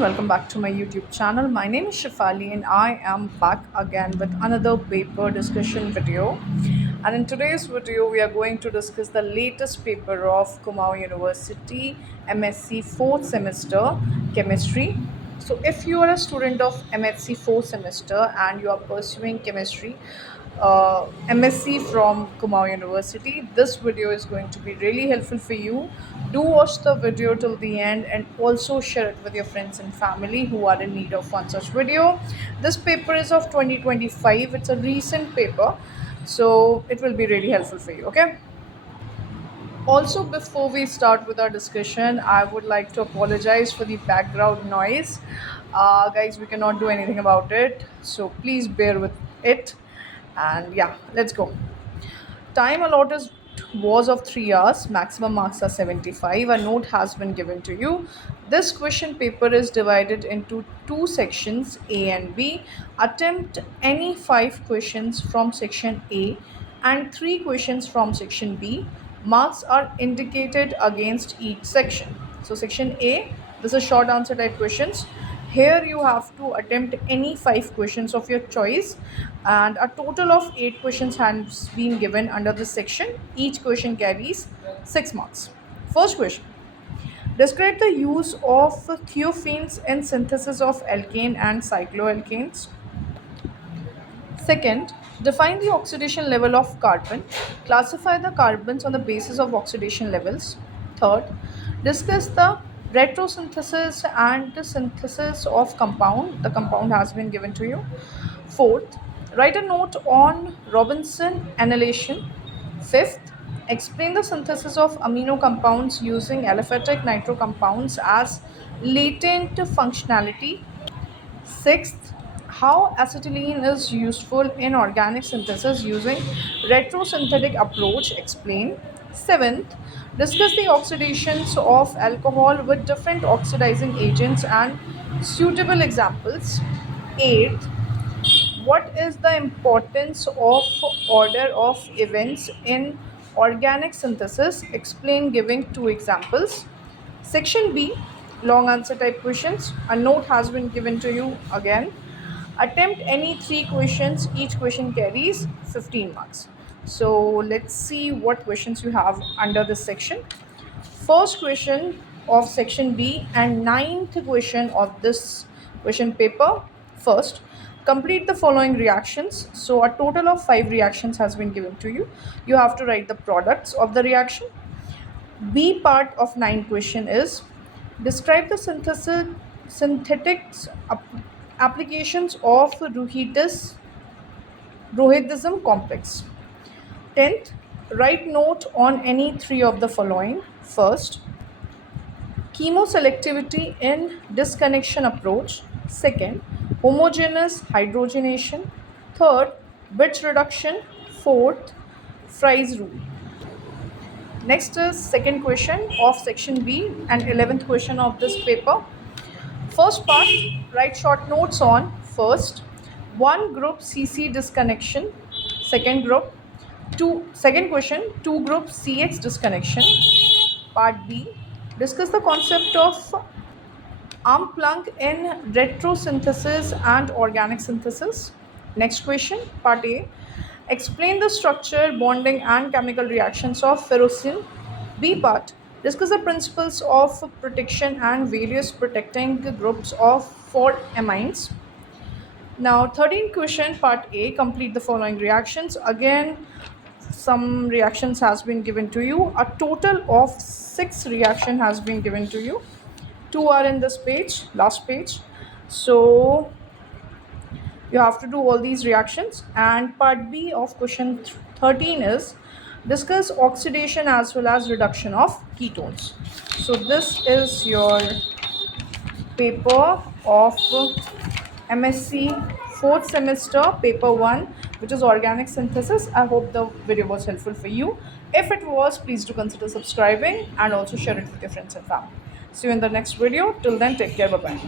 everyone, welcome back to my YouTube channel. My name is Shafali and I am back again with another paper discussion video. And in today's video, we are going to discuss the latest paper of Kumaon University MSc 4th semester chemistry. So if you are a student of MSc 4th semester and you are pursuing chemistry, MSc from Kumaon University, this video is going to be really helpful for you. Do watch the video till the end and also share it with your friends and family who are in need of one such video. This paper is of 2025. It's a recent paper, so it will be really helpful for you. Okay. Also, before we start with our discussion, I would like to apologize for the background noise. Guys, we cannot do anything about it, so please bear with it. And yeah, let's go. Time allotted was of 3 hours. Maximum marks are 75. A note has been given to you. This question paper is divided into two sections, A and B. Attempt any 5 questions from section A and 3 questions from section B. Marks are indicated against each section. So section A, this is short answer type questions. Here you have to attempt any 5 questions of your choice, and a total of 8 questions has been given under this section. Each question carries 6 marks. First question. Describe the use of thiophenes in synthesis of alkane and cycloalkanes. Second, define the oxidation level of carbon. Classify the carbons on the basis of oxidation levels. Third, discuss the retrosynthesis and the synthesis of compound. The compound has been given to you. Fourth, write a note on Robinson annihilation. Fifth, explain the synthesis of amino compounds using aliphatic nitro compounds as latent functionality. Sixth, how acetylene is useful in organic synthesis using retrosynthetic approach. Explain. Seventh, discuss the oxidations of alcohol with different oxidizing agents and suitable examples. Eighth, what is the importance of order of events in organic synthesis? Explain giving 2 examples. Section B, long answer type questions. A note has been given to you again. Attempt any 3 questions. Each question carries 15 marks. So let's see what questions you have under this section. First question of section B and ninth question of this question paper. First, complete the following reactions. So a total of 5 reactions has been given to you. You have to write the products of the reaction. B part of 9 question is describe the synthetics applications of Rohedism complex. 10th, write note on any 3 of the following. First, chemoselectivity in disconnection approach. Second, homogeneous hydrogenation. Third, bit reduction. Fourth, Fry's rule. Next is second question of section B and 11th question of this paper. First part, write short notes on first, 1 group CC disconnection. Second question, 2 group CH disconnection. Part B, discuss the concept of arm plug in retrosynthesis and organic synthesis. Next question, part A, explain the structure, bonding and chemical reactions of ferrocene. B part, discuss the principles of protection and various protecting groups of 4 amines. Now 13th question, part A, complete the following reactions. Again, some reactions has been given to you. A total of 6 reaction has been given to you. 2 are in this page, last page. So you have to do all these reactions. And part B of question 13 is discuss oxidation as well as reduction of ketones. So this is your paper of MSc 4th semester, paper 1, which is organic synthesis. I hope the video was helpful for you. If it was, please do consider subscribing and also share it with your friends and family. See you in the next video. Till then, take care. Bye-bye.